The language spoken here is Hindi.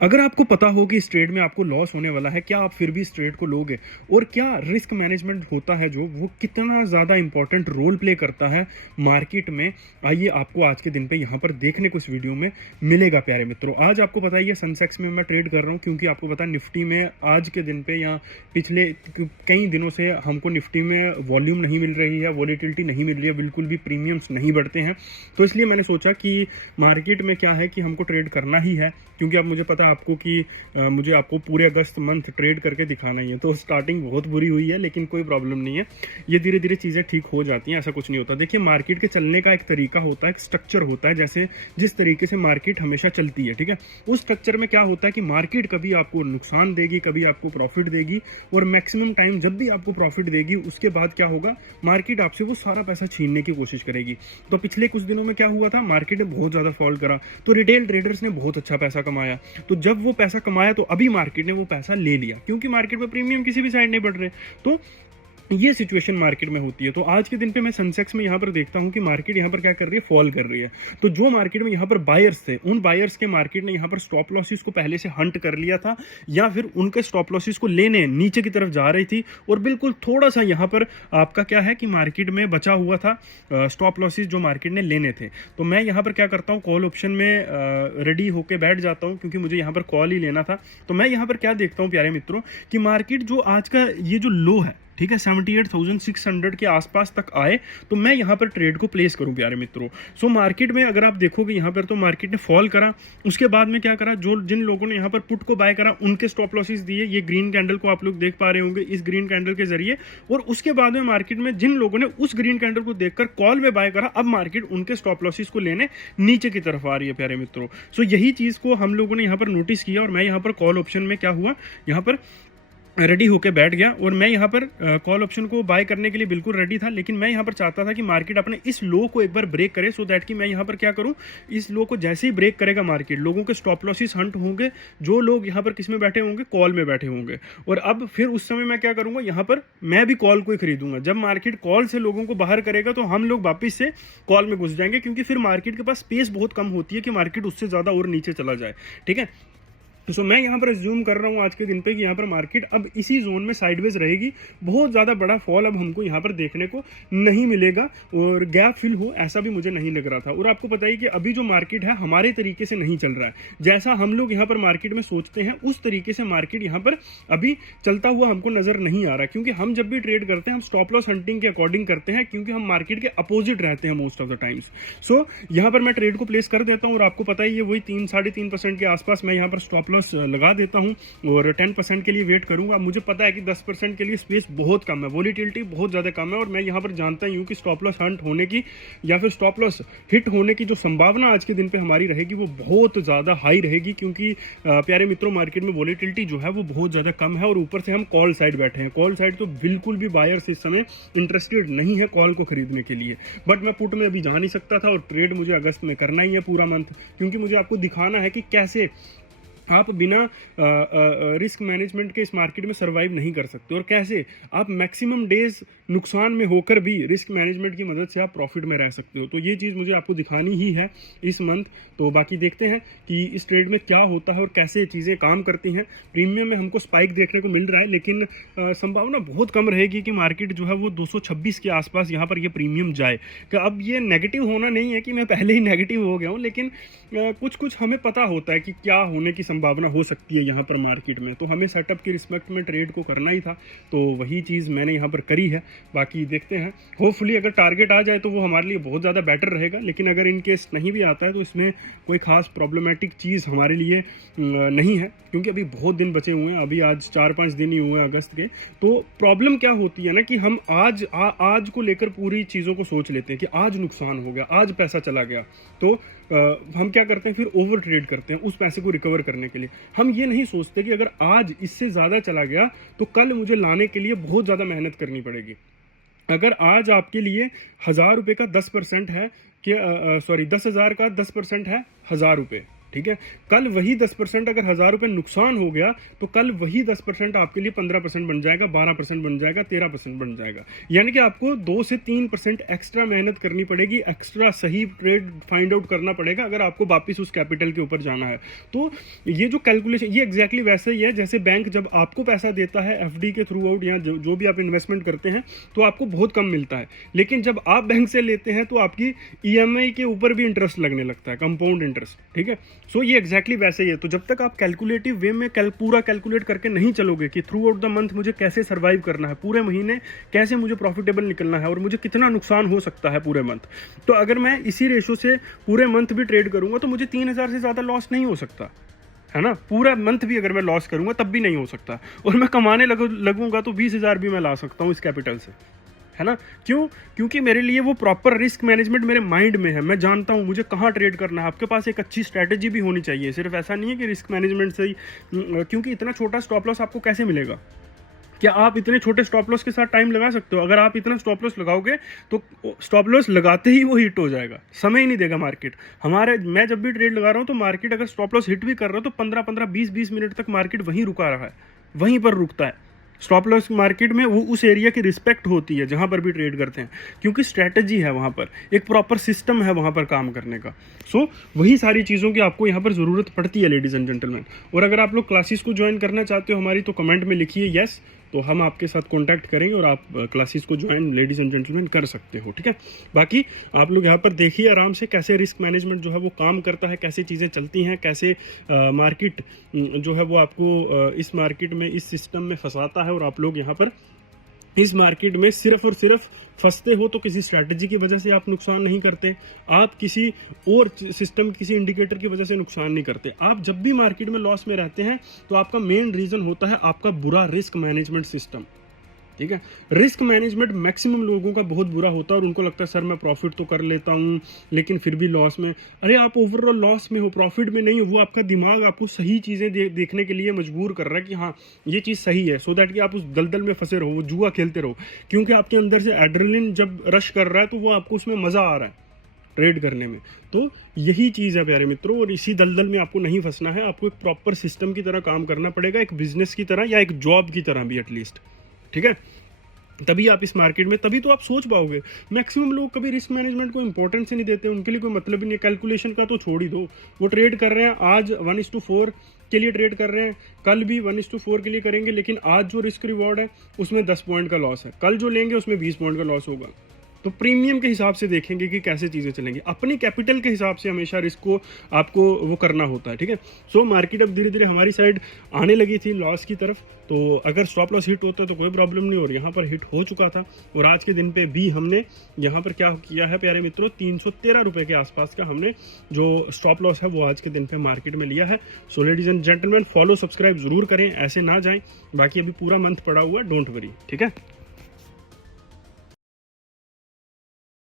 अगर आपको पता हो कि इस ट्रेड में आपको लॉस होने वाला है, क्या आप फिर भी इस ट्रेड को लोगे? और क्या रिस्क मैनेजमेंट होता है जो, वो कितना ज़्यादा इंपॉर्टेंट रोल प्ले करता है मार्केट में? आइए आपको आज के दिन पे यहाँ पर देखने को इस वीडियो में मिलेगा प्यारे मित्रों। आज आपको पता ही है सेंसेक्स में मैं ट्रेड कर रहा हूँ, क्योंकि आपको पता है निफ्टी में आज के दिन पे या पिछले कई दिनों से हमको निफ्टी में वॉल्यूम नहीं मिल रही है, वॉलीटिलिटी नहीं मिल रही है, बिल्कुल भी प्रीमियम्स नहीं बढ़ते हैं। तो इसलिए मैंने सोचा कि मार्केट में क्या है कि हमको ट्रेड करना ही है, क्योंकि अब मुझे पता है आपको कि मुझे आपको पूरे अगस्त मंथ ट्रेड करके दिखाना ही है। तो स्टार्टिंग बहुत बुरी हुई है, लेकिन कोई प्रॉब्लम नहीं है, ये धीरे धीरे चीज़ें ठीक हो जाती हैं, ऐसा कुछ नहीं होता। देखिए, मार्केट के चलने का एक तरीका होता है, एक स्ट्रक्चर होता है, जैसे जिस तरीके से मार्केट हमेशा चलती है, ठीक है। उस स्ट्रक्चर में क्या होता है कि मार्केट कभी आपको नुकसान देगी, कभी आपको प्रॉफिट देगी, और मैक्सिमम टाइम जब भी आपको प्रॉफिट देगी उसके बाद क्या होगा, मार्केट आपसे वो सारा पैसा छीनने की कोशिश करेगी। तो पिछले कुछ दिनों में क्या हुआ था, मार्केट ने बहुत ज़्यादा फॉल करा, तो रिटेल ट्रेडर्स ने बहुत अच्छा पैसा कमाया। तो जब वो पैसा कमाया तो अभी मार्केट ने वो पैसा ले लिया, क्योंकि मार्केट में प्रीमियम किसी भी साइड नहीं बढ़ रहे। तो ये सिचुएशन मार्केट में होती है। तो आज के दिन पे मैं सेंसेक्स में यहाँ पर देखता हूँ कि मार्केट यहाँ पर क्या कर रही है, फॉल कर रही है। तो जो मार्केट में यहाँ पर बायर्स थे, उन बायर्स के मार्केट ने यहाँ पर स्टॉप लॉसेस को पहले से हंट कर लिया था, या फिर उनके स्टॉप लॉसेस को लेने नीचे की तरफ जा रही थी, और बिल्कुल थोड़ा सा यहाँ पर आपका क्या है कि मार्केट में बचा हुआ था स्टॉप लॉसेस जो मार्केट ने लेने थे। तो मैं यहाँ पर क्या करता हूँ, कॉल ऑप्शन में रेडी होकर बैठ जाता हूँ, क्योंकि मुझे यहाँ पर कॉल ही लेना था। तो मैं यहाँ पर क्या देखता हूँ प्यारे मित्रों, कि मार्केट जो आज का ये जो लो है, ठीक है, 78,600 के आसपास तक आए, तो मैं यहाँ पर ट्रेड को प्लेस करूँ प्यारे मित्रों। सो मार्केट में अगर आप देखोगे यहाँ पर, तो मार्केट ने फॉल करा, उसके बाद में क्या करा, जो जिन लोगों ने यहाँ पर पुट को बाय करा उनके स्टॉप लॉसेस दिए। ये ग्रीन कैंडल को आप लोग देख पा रहे होंगे, इस ग्रीन कैंडल के जरिए। और उसके बाद में मार्केट में जिन लोगों ने उस ग्रीन कैंडल को देखकर कॉल में बाय करा, अब मार्केट उनके स्टॉप लॉसेस को लेने नीचे की तरफ आ रही है प्यारे मित्रों। सो यही चीज़ को हम लोगों ने यहाँ पर नोटिस किया, और मैं यहाँ पर कॉल ऑप्शन में क्या हुआ, यहाँ पर रेडी होके बैठ गया, और मैं यहाँ पर कॉल ऑप्शन को बाय करने के लिए बिल्कुल रेडी था। लेकिन मैं यहाँ पर चाहता था कि मार्केट अपने इस लो को एक बार ब्रेक करे, सो दैट कि मैं यहाँ पर क्या करूँ, इस लो को जैसे ही ब्रेक करेगा मार्केट, लोगों के स्टॉप लॉसेस हंट होंगे, जो लोग यहाँ पर किस में बैठे होंगे, कॉल में बैठे होंगे। और अब फिर उस समय मैं क्या करूँगा, यहाँ पर मैं भी कॉल को ही खरीदूंगा। जब मार्केट कॉल से लोगों को बाहर करेगा, तो हम लोग वापस से कॉल में घुस जाएंगे, क्योंकि फिर मार्केट के पास स्पेस बहुत कम होती है कि मार्केट उससे ज़्यादा और नीचे चला जाए, ठीक है। तो मैं यहाँ पर एज्यूम कर रहा हूँ आज के दिन पे कि यहाँ पर मार्केट अब इसी जोन में साइडवेज रहेगी। बहुत ज़्यादा बड़ा फॉल अब हमको यहाँ पर देखने को नहीं मिलेगा, और गैप फिल हो ऐसा भी मुझे नहीं लग रहा था। और आपको पता है कि अभी जो मार्केट है हमारे तरीके से नहीं चल रहा है, जैसा हम लोग यहाँ पर मार्केट में सोचते हैं उस तरीके से मार्केट यहाँ पर अभी चलता हुआ हमको नजर नहीं आ रहा। क्योंकि हम जब भी ट्रेड करते हैं, हम स्टॉप लॉस हंटिंग के अकॉर्डिंग करते हैं, क्योंकि हम मार्केट के अपोजिट रहते हैं मोस्ट ऑफ द टाइम्स। सो यहाँ पर मैं ट्रेड को प्लेस कर देता हूँ, और आपको पता ही है वही 3-3.5% के आसपास मैं यहाँ पर स्टॉप लॉस लगा देता हूं, और 10% के लिए वेट करूंगा। मुझे पता है कि 10% के लिए स्पेस बहुत कम है, वॉलीटिलिटी बहुत ज़्यादा कम है, और मैं यहाँ पर जानता ही हूँ कि स्टॉप लॉस हंट होने की या फिर स्टॉप लॉस हिट होने की जो संभावना आज के दिन पे हमारी रहेगी, वो बहुत ज़्यादा हाई रहेगी। क्योंकि प्यारे मित्रों, मार्केट में वॉलीटिलिटी जो है वो बहुत ज़्यादा कम है, और ऊपर से हम कॉल साइड बैठे हैं। कॉल साइड तो बिल्कुल भी बायर्स इस समय इंटरेस्टेड नहीं है कॉल को खरीदने के लिए। बट मैं पुट में अभी जा नहीं सकता था, और ट्रेड मुझे अगस्त में करना ही है पूरा मंथ, क्योंकि मुझे आपको दिखाना है कि कैसे आप बिना रिस्क मैनेजमेंट के इस मार्केट में सर्वाइव नहीं कर सकते, और कैसे आप मैक्सिमम डेज नुकसान में होकर भी रिस्क मैनेजमेंट की मदद से आप प्रॉफिट में रह सकते हो। तो ये चीज़ मुझे आपको दिखानी ही है इस मंथ। तो बाकी देखते हैं कि इस ट्रेड में क्या होता है और कैसे चीज़ें काम करती हैं। प्रीमियम में हमको स्पाइक देखने को मिल रहा है, लेकिन संभावना बहुत कम रहेगी कि मार्केट जो है वो 226 के आसपास यहाँ पर ये प्रीमियम जाए। कि अब ये नेगेटिव होना नहीं है कि मैं पहले ही नेगेटिव हो गया हूँ, लेकिन कुछ कुछ हमें पता होता है कि क्या होने की संभावना हो सकती है यहाँ पर मार्केट में। तो हमें सेटअप की रिस्पेक्ट में ट्रेड को करना ही था, तो वही चीज़ मैंने यहाँ पर करी है। बाकी देखते हैं, होपफुली अगर टारगेट आ जाए तो वो हमारे लिए बहुत ज़्यादा बेटर रहेगा। लेकिन अगर इन केस नहीं भी आता है, तो इसमें कोई खास प्रॉब्लमेटिक चीज़ हमारे लिए नहीं है, क्योंकि अभी बहुत दिन बचे हुए हैं। अभी आज 4-5 दिन ही हुए हैं अगस्त के। तो प्रॉब्लम क्या होती है ना, कि हम आज को लेकर पूरी चीज़ों को सोच लेते हैं कि आज नुकसान हो गया, आज पैसा चला गया, तो हम क्या करते हैं, फिर ओवर ट्रेड करते हैं उस पैसे को रिकवर करने के लिए। हम ये नहीं सोचते कि अगर आज इससे ज़्यादा चला गया, तो कल मुझे लाने के लिए बहुत ज़्यादा मेहनत करनी पड़ेगी। अगर आज आपके लिए 1000 रुपये का 10% है कि 10,000 का 10% है 1000 रुपये, ठीक है। कल वही 10% अगर 1000 रुपये नुकसान हो गया तो कल वही 10% आपके लिए 15% बन जाएगा, 12% बन जाएगा, 13% बन जाएगा। यानी कि आपको 2 से 3% एक्स्ट्रा मेहनत करनी पड़ेगी, एक्स्ट्रा सही ट्रेड फाइंड आउट करना पड़ेगा अगर आपको वापस उस कैपिटल के ऊपर जाना है। तो ये जो कैलकुलेशन, ये एग्जैक्टली वैसे ही है जैसे बैंक जब आपको पैसा देता है एफडी के थ्रू आउट या जो भी आप इन्वेस्टमेंट करते हैं तो आपको बहुत कम मिलता है, लेकिन जब आप बैंक से लेते हैं तो आपकी ईएमआई के ऊपर भी इंटरेस्ट लगने लगता है, कंपाउंड इंटरेस्ट, ठीक है। सो ये एग्जैक्टली वैसे ही है। तो जब तक आप कैलकुलेटिव वे में पूरा कैलकुलेट करके नहीं चलोगे कि थ्रू आउट द मंथ मुझे कैसे सर्वाइव करना है, पूरे महीने कैसे मुझे प्रॉफिटेबल निकलना है और मुझे कितना नुकसान हो सकता है पूरे मंथ, तो अगर मैं इसी रेशो से पूरे मंथ भी ट्रेड करूंगा तो मुझे 3000 से ज़्यादा लॉस नहीं हो सकता है ना। पूरा मंथ भी अगर मैं लॉस करूंगा तब भी नहीं हो सकता, और मैं कमाने लगूंगा तो 20,000 भी मैं ला सकता हूँ इस कैपिटल से, है ना। क्यों? क्योंकि मेरे लिए वो प्रॉपर रिस्क मैनेजमेंट मेरे माइंड में है, मैं जानता हूँ मुझे कहाँ ट्रेड करना है। आपके पास एक अच्छी स्ट्रैटेजी भी होनी चाहिए, सिर्फ ऐसा नहीं है कि रिस्क मैनेजमेंट से ही, क्योंकि इतना छोटा स्टॉप लॉस आपको कैसे मिलेगा? क्या आप इतने छोटे स्टॉप लॉस के साथ टाइम लगा सकते हो? अगर आप इतना स्टॉप लॉस लगाओगे तो स्टॉप लॉस लगाते ही वो हिट हो जाएगा, समय ही नहीं देगा मार्केट। मैं जब भी ट्रेड लगा रहा हूँ तो मार्केट अगर स्टॉप लॉस हिट भी कर रहा हो तो 15-15, 20-20 मिनट तक मार्केट वहीं रुका रहा है, वहीं पर रुकता है। स्टॉप लॉस मार्केट में वो उस एरिया की रिस्पेक्ट होती है जहां पर भी ट्रेड करते हैं, क्योंकि स्ट्रैटेजी है वहां पर, एक प्रॉपर सिस्टम है वहां पर काम करने का। सो वही सारी चीज़ों की आपको यहाँ पर ज़रूरत पड़ती है लेडीज़ एंड जेंटलमैन। और अगर आप लोग क्लासेस को ज्वाइन करना चाहते हो हमारी, तो कमेंट में लिखिए यस, तो हम आपके साथ कांटेक्ट करेंगे और आप क्लासेस को ज्वाइन लेडीज़ एंड जेंटलमैन कर सकते हो, ठीक है। बाकी आप लोग यहाँ पर देखिए आराम से कैसे रिस्क मैनेजमेंट जो है वो काम करता है, कैसे चीज़ें चलती हैं, कैसे मार्केट जो है वो आपको इस मार्केट में, इस सिस्टम में फंसाता है, और आप लोग यहाँ पर इस मार्केट में सिर्फ और सिर्फ फंसते हो तो किसी स्ट्रैटेजी की वजह से आप नुकसान नहीं करते, आप किसी और सिस्टम, किसी इंडिकेटर की वजह से नुकसान नहीं करते। आप जब भी मार्केट में लॉस में रहते हैं तो आपका मेन रीजन होता है आपका बुरा रिस्क मैनेजमेंट सिस्टम, ठीक है। रिस्क मैनेजमेंट मैक्सिमम लोगों का बहुत बुरा होता है और उनको लगता है सर मैं प्रॉफिट तो कर लेता हूँ लेकिन फिर भी लॉस में। अरे आप ओवरऑल लॉस में हो, प्रॉफिट में नहीं हो। वो आपका दिमाग आपको सही चीज़ें देखने के लिए मजबूर कर रहा है कि हाँ ये चीज़ सही है, सो दैट कि आप उस दलदल में फंसे रहो, वो जुआ खेलते रहो, क्योंकि आपके अंदर से एड्रेनलिन जब रश कर रहा है तो वो आपको उसमें मज़ा आ रहा है ट्रेड करने में। तो यही चीज़ है प्यारे मित्रों, और इसी दलदल में आपको नहीं फंसना है। आपको एक प्रॉपर सिस्टम की तरह काम करना पड़ेगा, एक बिजनेस की तरह या एक जॉब की तरह भी एटलीस्ट, ठीक है। तभी आप इस मार्केट में, तभी तो आप सोच पाओगे। मैक्सिमम लोग कभी रिस्क मैनेजमेंट को इंपॉर्टेंस ही नहीं देते, उनके लिए कोई मतलब ही नहीं है। कैलकुलेशन का तो छोड़ ही दो, वो ट्रेड कर रहे हैं, आज 1:4 के लिए ट्रेड कर रहे हैं, कल भी 1:4 के लिए करेंगे, लेकिन आज जो रिस्क रिवॉर्ड है उसमें 10 पॉइंट का लॉस है, कल जो लेंगे उसमें 20 पॉइंट का लॉस होगा। तो प्रीमियम के हिसाब से देखेंगे कि कैसे चीज़ें चलेंगी, अपनी कैपिटल के हिसाब से हमेशा रिस्क को आपको वो करना होता है, ठीक है। सो मार्केट अब धीरे धीरे हमारी साइड आने लगी थी लॉस की तरफ, तो अगर स्टॉप लॉस हिट होता है तो कोई प्रॉब्लम नहीं, और यहाँ पर हिट हो चुका था। और आज के दिन पे भी हमने यहाँ पर क्या किया है प्यारे मित्रों, 313 रुपये के आसपास का हमने जो स्टॉप लॉस है वो आज के दिन पे मार्केट में लिया है। So ladies and gentleman, follow subscribe जरूर करें, ऐसे ना जाएं। बाकी अभी पूरा मंथ पड़ा हुआ है, डोंट वरी, ठीक है।